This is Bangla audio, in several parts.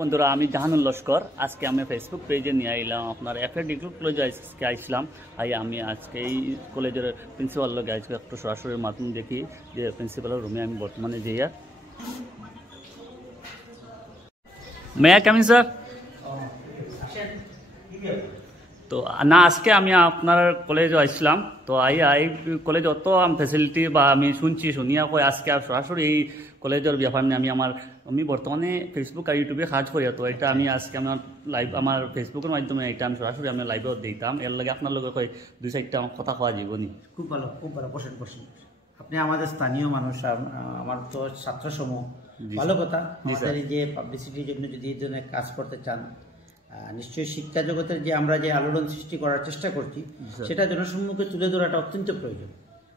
বন্ধুরা, আমি জাহানুল লস্কর। আজকে আমি ফেসবুক পেজে নিয়ে এলাম আপনার এফএ ডিগ্রি কলেজে আসলাম। আমি আজকে এই কলেজের প্রিন্সিপাল লোক আজকে একটু সরাসরি মাধ্যমে দেখি যে প্রিন্সিপালের রুমে আমি বর্তমানে যাইয়া। May I coming sir? তো না, আজকে আমি আপনার কলেজে আসলাম। তো এই কলেজ অত ফ্যাসিলিটি বা আমি শুনিয়া কই আজকে সরাসরি এই কলেজের ব্যাপার নিয়ে আমি বর্তমানে ফেসবুক আর ইউটিউবে কাজ করি। তো এটা আমি আজকে আমার ফেসবুকের মাধ্যমে এটা আমি সরাসরি আমি লাইভে দিতাম। এর লাগে আপনার লগে কই দুই চারটা কথা কওয়া যাবনি। খুব ভালো, খুব ভালো। বসেন। আপনি আমাদের স্থানীয় মানুষ, আমার তো ছাত্র সমূহ, ভালো কথা। আমাদের এই যে পাবলিসিটির জন্য যদি এই ধরনের কাজ করতে চান, নিশ্চয়ই শিক্ষা জগতের যে আমরা যে আলোড়ন সৃষ্টি করার চেষ্টা করছি সেটা জনসম্মুখে তুলে ধরাটা অত্যন্ত প্রয়োজন।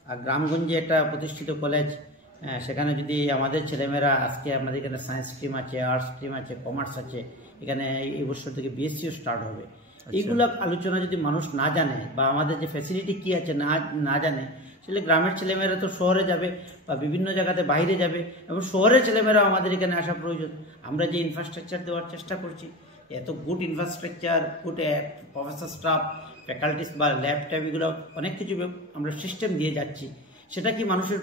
আর গ্রামগঞ্জে একটা প্রতিষ্ঠিত কলেজ, সেখানে যদি আমাদের ছেলেমেয়েরা, আজকে আমাদের এখানে সায়েন্স স্ট্রিম আছে, আর্টস স্ট্রিম আছে, কমার্স আছে, এখানে এই বছর থেকে বিএসসিও স্টার্ট হবে। এইগুলো আলোচনা যদি মানুষ না জানে বা আমাদের যে ফ্যাসিলিটি কী আছে না জানে, সেটা গ্রামের ছেলেমেয়েরা তো শহরে যাবে বা বিভিন্ন জায়গাতে বাইরে যাবে, এবং শহরের ছেলেমেয়েরা আমাদের এখানে আসা প্রয়োজন। আমরা যে ইনফ্রাস্ট্রাকচার দেওয়ার চেষ্টা করছি, এত good infrastructure, good professor staff, faculties বা ল্যাব ট্যাব, এগুলো অনেক কিছু আমরা সিস্টেম দিয়ে যাচ্ছি, সেটা কি মানুষের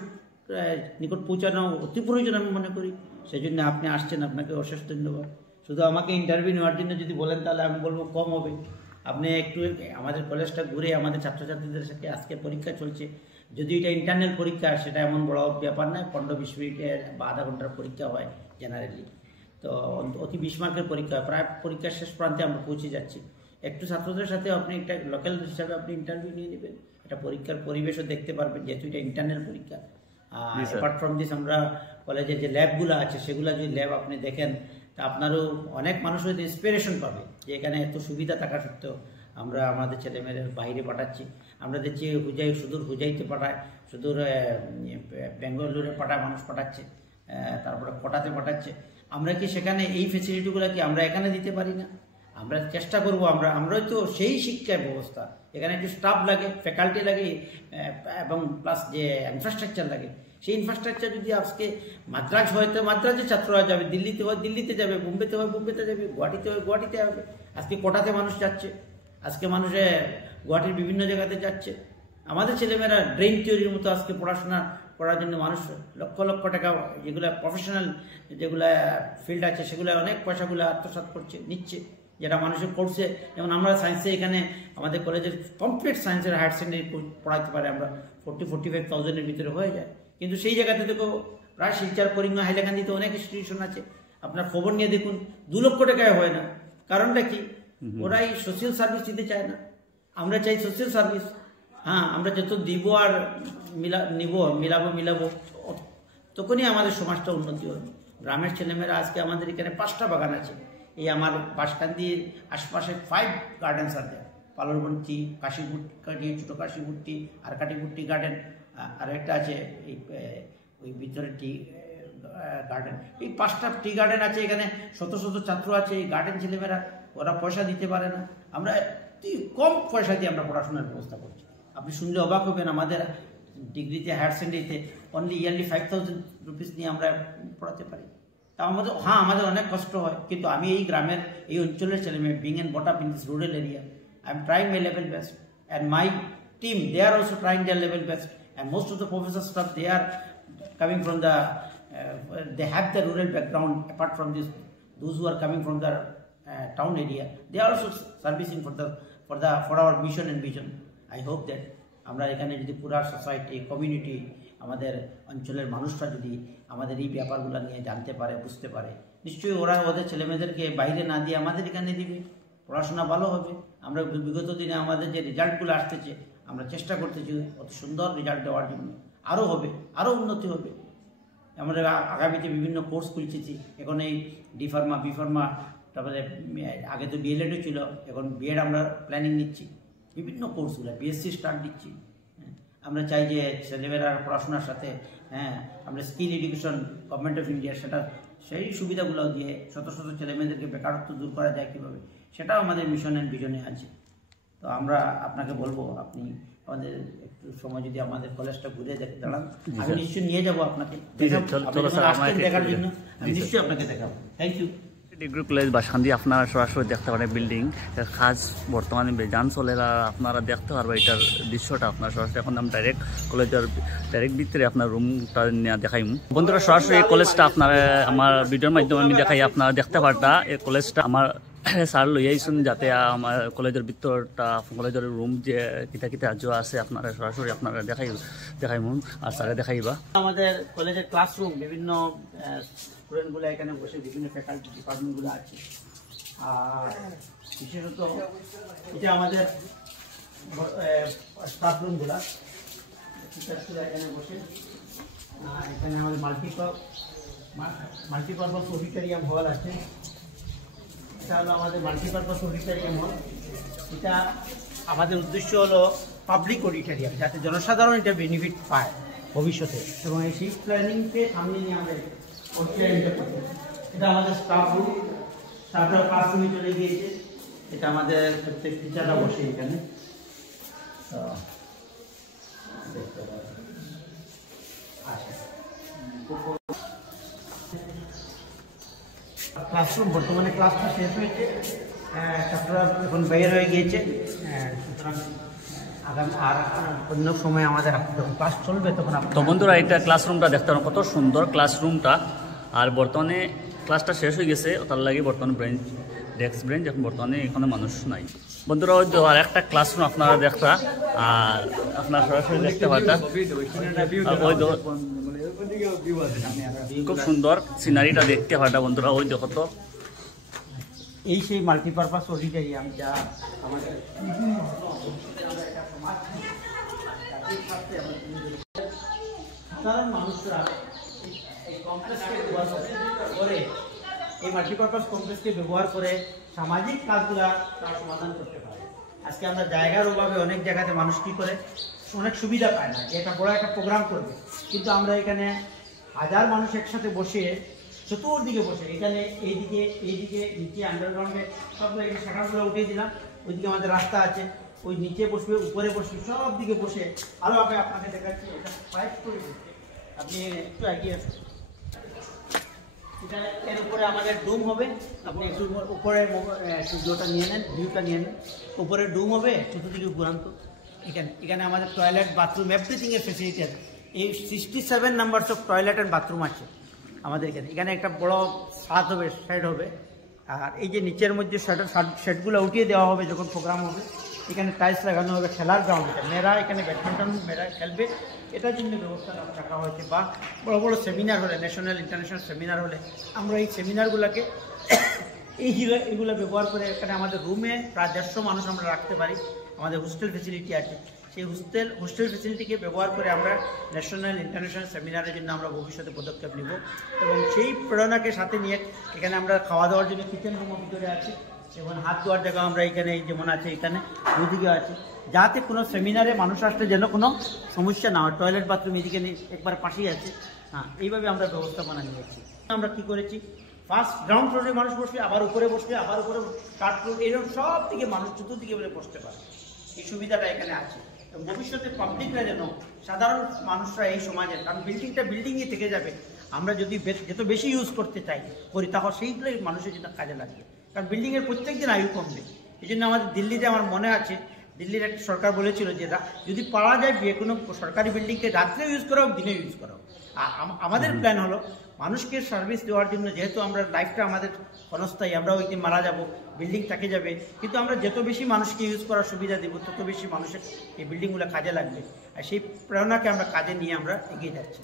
নিকট পৌঁছানো অতি প্রয়োজন আমি মনে করি। সেই জন্য আপনি আসছেন, আপনাকে অশেষ ধন্যবাদ। শুধু আমাকে ইন্টারভিউ নেওয়ার জন্য যদি বলেন তাহলে আমি বলবো কম হবে। আপনি একটু আমাদের কলেজটা ঘুরে, আমাদের ছাত্রছাত্রীদের সাথে আজকে পরীক্ষা চলছে, যদি এটা ইন্টারনাল পরীক্ষা, সেটা এমন বড় ব্যাপার নয়, 15-20 মিনিটের বা আধা ঘন্টার পরীক্ষা হয় জেনারেলি। তো অতি 20 মার্কের পরীক্ষা হয়, প্রায় পরীক্ষার শেষ প্রান্তে আমরা পৌঁছে যাচ্ছি। একটু ছাত্রদের সাথে আপনি একটা লোকাল হিসাবে আপনি ইন্টারভিউ নিয়ে নেবেন, এটা পরীক্ষার পরিবেশও দেখতে পারবেন, যেহেতু এটা ইন্টারনাল পরীক্ষা। অ্যাপার্ট ফ্রম দিস, আমরা কলেজের যে ল্যাবগুলো আছে, সেগুলো যদি ল্যাব আপনি দেখেন, তা আপনারও অনেক মানুষ হয়তো ইন্সপিরেশন পাবে যে এখানে এত সুবিধা থাকা সত্ত্বেও আমরা আমাদের ছেলেমেয়েদের বাইরে পাঠাচ্ছি। আমরা দেখছি সুদূর হুজাইতে পাঠায়, সুদূর বেঙ্গালুরুরে মানুষ পাঠাচ্ছে, তারপরে কোটাতে পাঠাচ্ছে। আমরা কি সেখানে এই ফেসিলিটিগুলো কি আমরা এখানে দিতে পারি না? আমরা চেষ্টা করবো। আমরাই তো সেই শিক্ষা ব্যবস্থা, এখানে একটু স্টাফ লাগে, ফ্যাকাল্টি লাগে, এবং প্লাস যে ইনফ্রাস্ট্রাকচার লাগে, সেই ইনফ্রাস্ট্রাকচার যদি আজকে মাদ্রাজ হয় তো মাদ্রাজে ছাত্ররা যাবে, দিল্লিতে হয় দিল্লিতে যাবে, বোম্বেতে হয় বোম্বেতে যাবে, গুয়াহাটিতে হয় গুয়াহাটিতে হবে। আজকে কোটাতে মানুষ যাচ্ছে, আজকে মানুষে গুয়াহাটির বিভিন্ন জায়গাতে যাচ্ছে। আমাদের ছেলেমেয়েরা ড্রেন থিওরির মতো আজকে পড়াশোনা করার জন্য মানুষ লক্ষ লক্ষ টাকা, যেগুলো প্রফেশনাল যেগুলো ফিল্ড আছে, সেগুলো অনেক পয়সাগুলো আত্মসাৎ নিচ্ছে, যেটা মানুষের করছে। যেমন আমরা সায়েন্সে এখানে আমাদের কলেজের কমপ্লিট সায়েন্সের হায়ার সেকেন্ডারি পড়াইতে পারে আমরা 40-45,000-এর ভিতরে হয়ে যায়। কিন্তু সেই জায়গাতে দেখো প্রায় শিলচর, করিমগঞ্জ, হাইলাকান্দিতে অনেক ইনস্টিটিউশন আছে, আপনার খবর নিয়ে দেখুন 2 লক্ষ টাকায় হয় না। কারণটা কি? ওরা এই সোশ্যাল সার্ভিস দিতে চায় না। আমরা চাই সোশ্যাল সার্ভিস। আমরা যত দিব আর মিলাবো তখনই আমাদের সমাজটা উন্নতি হবে। গ্রামের ছেলেমেয়েরা, আজকে আমাদের এখানে 5টা বাগান আছে। এই আমার বাসকান্দির আশপাশে 5 গার্ডেন্স আছে, পালরবন্তি, কাশিভুট্টি, ছোটো কাশিভুট্টি, আর কাটিভুট্টি গার্ডেন, আর একটা আছে এই ওই ভিতরে টি গার্ডেন। এই 5টা টি গার্ডেন আছে। এখানে শত শত ছাত্র আছে। এই গার্ডেন ছেলেমেয়েরা, ওরা পয়সা দিতে পারে না, আমরা কম পয়সা দিয়ে আমরা পড়াশোনার ব্যবস্থা করছি। আপনি শুনলে অবাক হবেন, আমাদের ডিগ্রিতে, হায়ার সেকেন্ডারিতে অনলি ইয়ারলি 5,000 রুপিস নিয়ে আমরা পড়াতে পারি। তা আমাদের অনেক কষ্ট হয়, কিন্তু আমি এই গ্রামের, এই অঞ্চলের ছেলেমেয়ে, being and brought up in this rural area, I am trying my level best, and my team, they are also trying their level best, and most of the professor staff, they are coming from the they have the rural background. Apart from this, those who are coming from the town area, they are also servicing for our mission and vision. I hope that আমরা এখানে যদি পুরা সোসাইটি, কমিউনিটি, আমাদের অঞ্চলের মানুষরা যদি আমাদের এই ব্যাপারগুলো নিয়ে জানতে পারে, বুঝতে পারে, নিশ্চয়ই ওরা ওদের ছেলেমেয়েদেরকে বাইরে না দিয়ে আমাদের এখানে দিবে, পড়াশোনা ভালো হবে। আমরা বিগত দিনে আমাদের যে রেজাল্টগুলো আসতেছে, আমরা চেষ্টা করতেছি অতি সুন্দর রেজাল্ট দেওয়ার জন্য। আরও হবে, আরও উন্নতি হবে। আমরা আগামীতে বিভিন্ন কোর্স খুলতেছি। এখন এই ডি ফার্মা, বি ফার্মা, তারপরে আগে তো ডিএলএডও ছিল, এখন বিএড আমরা প্ল্যানিং নিচ্ছি। বিভিন্ন কোর্সগুলো, বিএসসি স্টার্ট দিচ্ছি। আমরা চাই যে ছেলেমেয়েরা পড়াশোনার সাথে আমরা skill education, government of India, সেই সুবিধাগুলো দিয়ে শত শত ছেলেমেয়েদেরকে বেকারত্ব দূর করা যায় কীভাবে, সেটাও আমাদের মিশন অ্যান্ড ভিশনে আছে। তো আমরা আপনাকে বলবো, আপনি আমাদের একটু সময় যদি আমাদের কলেজটা ঘুরে দাঁড়ান, জি আমি স্যার। নিশ্চয়ই নিয়ে যাবো আপনাকে জি স্যার, চলো আপনি যখন স্যার, আসছেন আমাকে দেখার একটু জন্য, আমি জি স্যার। নিশ্চয়ই আপনাকে দেখাবো। Thank you. Degree college Baskhandi আপনারা সরাসরি দেখতে পারেন বিল্ডিং কাজ বর্তমানে বেজান চলে, আর আপনারা দেখতে পারবেন এটার দৃশ্যটা আপনারা সরাসরি। এখন আমি ডাইরেক্ট ভিতরে আপনার রুমটা নিয়ে দেখাই। বন্ধুরা সরাসরি এই কলেজটা আপনারা আমার ভিডিওর মাধ্যমে আমি দেখাই, আপনারা দেখতে পারতা এই কলেজটা আমার স্যার লই আইসুন যাতে আমার কলেজের ভিতরটা কলেজের রুম যে কিতা কিতা আজ আছে আপনারা সরাসরি আপনারা দেখাইমুন আর স্যারে দেখাইবা। আমাদের কলেজের ক্লাসরুম, বিভিন্ন স্টুডেন্টগুলো এখানে বসে বিভিন্ন ফ্যাকাল্টি ডিপার্টমেন্টগুলো আছে। আর বিশেষত এটা আমাদের স্টাফ রুমগুলো, টিচার্সগুলো এখানে বসে। এখানে আমাদের মাল্টিপারপাস অডিটোরিয়াম হল আছে। এটা হলো আমাদের মাল্টিপারপাস অডিটোরিয়াম হল। এটা আমাদের উদ্দেশ্য হলো পাবলিক অডিটোরিয়াম, যাতে জনসাধারণ এটা বেনিফিট পায় ভবিষ্যতে, এবং এই শিফট প্ল্যানিংকে সামনে নিয়ে আমাদের অডিটোরিয়ামটা করতে। এটা আমাদের স্টাফ রুম, স্টাফরা ক্লাসরুমে চলে গিয়েছে। এটা আমাদের প্রত্যেক টিচাররা বসে এখানে দেখতে পাবেন। ক্লাসরুম বর্তমানে ক্লাসটা শেষ হয়েছে, ছাত্ররা এখন বের হয়ে গিয়েছে। সুতরাং আগামী আর অন্য সময় আমাদের যখন ক্লাস চলবে তখন তো বন্ধুরা এটা ক্লাসরুমটা দেখতে পারেন কত সুন্দর ক্লাসরুমটা। আর বর্তমানে ক্লাসটা শেষ হয়ে গেছে, তার লাগে বর্তমানে ডেস্ক ব্রেঞ্চ এখন বর্তমানে এখানে মানুষ নাই। বন্ধুরা ওই আর একটা ক্লাসরুম আপনারা দেখতা, আর আপনারা সরাসরি দেখতে পারতা ওই খুব সুন্দর সিনারিটা দেখতে পারতা। বন্ধুরা ওই দেখো তো, এই সেই মাল্টিপারপাস অডিটোরিয়াম যা আমাদের সাধারণ মানুষরা এই কমপ্লেক্সকে ব্যবহার করে, এই মাল্টিপারপাস কমপ্লেক্সকে ব্যবহার করে সামাজিক কাজগুলা তারা সমাধান করতে পারে। আজকে আমরা জায়গার অভাবে অনেক জায়গাতে মানুষ কী করে, অনেক সুবিধা পায় না যে একটা বড় একটা প্রোগ্রাম করবে, কিন্তু আমরা এখানে হাজার মানুষ একসাথে বসে চতুর্দিকে বসে, এখানে এইদিকে নিচে আন্ডারগ্রাউন্ডে সব শাখাগুলো উঠিয়ে দিলাম, ওইদিকে আমাদের রাস্তা আছে, ওই নিচে বসবে, উপরে বসবে, সব দিকে বসে ভালোভাবে আপনাকে দেখাচ্ছি। এটা 5 স্টোরি, আপনি একটু এগিয়ে আসুন। এটা এর উপরে আমাদের ডুম হবে, আপনি একটু উপরে সূর্যটা নিয়ে নেন, ভিউটা নিয়ে নেন। উপরে ডুম হবে, চতুর্দিকে ঘুরান্ত। এখানে আমাদের টয়লেট, বাথরুম, এভরিথিংয়ের ফেসিলিটি আছে। এই 67 numbers of toilet and bathroom আছে আমাদের এখানে একটা বড় ছাদ হবে, শেড হবে। আর এই যে নিচের মধ্যে শেডগুলো উঠিয়ে দেওয়া হবে যখন প্রোগ্রাম হবে। এখানে টাইলস লাগানো হবে, খেলার গ্রাউন্ড, এটা মেয়েরা এখানে ব্যাডমিন্টন মেয়েরা খেলবে, এটার জন্য ব্যবস্থা রাখা হয়েছে। বা বড় বড় সেমিনার হলে, ন্যাশনাল ইন্টারন্যাশনাল সেমিনার হলে আমরা এই সেমিনারগুলোকে এইগুলো ব্যবহার করে, এখানে আমাদের রুমে প্রায় 150 মানুষ আমরা রাখতে পারি। আমাদের হোস্টেল ফেসিলিটি আছে, সেই হোস্টেল ফেসিলিটিকে ব্যবহার করে আমরা ন্যাশনাল ইন্টারন্যাশনাল সেমিনারের জন্য আমরা ভবিষ্যতে পদক্ষেপ নিব। এবং সেই প্রেরণাকে সাথে নিয়ে এখানে আমরা খাওয়া দাওয়ার জন্য কিচেন রুমও ভিতরে আছে, এবং হাত ধোয়ার জায়গা আমরা এখানে যেমন আছে এখানে দুদিকে আছে, যাতে কোনো সেমিনারে মানুষ আসলে যেন কোনো সমস্যা না হয়। টয়লেট বাথরুম এদিকে একবার পাশেই আছে। হ্যাঁ, এইভাবে আমরা ব্যবস্থাপনা নিয়েছি। আমরা কি করেছি, ফার্স্ট গ্রাউন্ড ফ্লোরে মানুষ বসবে, আবার উপরে বসবে, আবার উপরে থার্ড ফ্লোর, এরকম সব দিকে মানুষ চতুর্দিকে বলে বসতে পারে। এই সুবিধাটা এখানে আছে। ভবিষ্যতে পাবলিকরা যেন, সাধারণ মানুষরা এই সমাজের, কারণ বিল্ডিংই থেকে যাবে, আমরা যদি যত বেশি ইউজ করতে করি তখন সেইগুলোই মানুষের জন্য কাজে লাগবে। কারণ বিল্ডিংয়ের প্রত্যেক দিন আয়ু কমবে। এই জন্য আমাদের দিল্লিতে আমার মনে আছে, দিল্লির একটা সরকার বলেছিল যে যদি পারা যায় কোনো সরকারি বিল্ডিংকে রাত্রে ইউজ করা হোক, দিনে ইউজ করা হোক। আর আমাদের প্ল্যান হলো মানুষকে সার্ভিস দেওয়ার জন্য, যেহেতু আমরা লাইফটা আমাদের ক্ষণস্থায়ী, আমরাও একদিন মারা যাব, বিল্ডিং থেকে যাবে, কিন্তু আমরা যত বেশি মানুষকে ইউজ করার সুবিধা দেবো তত বেশি মানুষের এই বিল্ডিংগুলো কাজে লাগবে। আর সেই প্রেরণাকে আমরা কাজে নিয়ে আমরা এগিয়ে যাচ্ছি।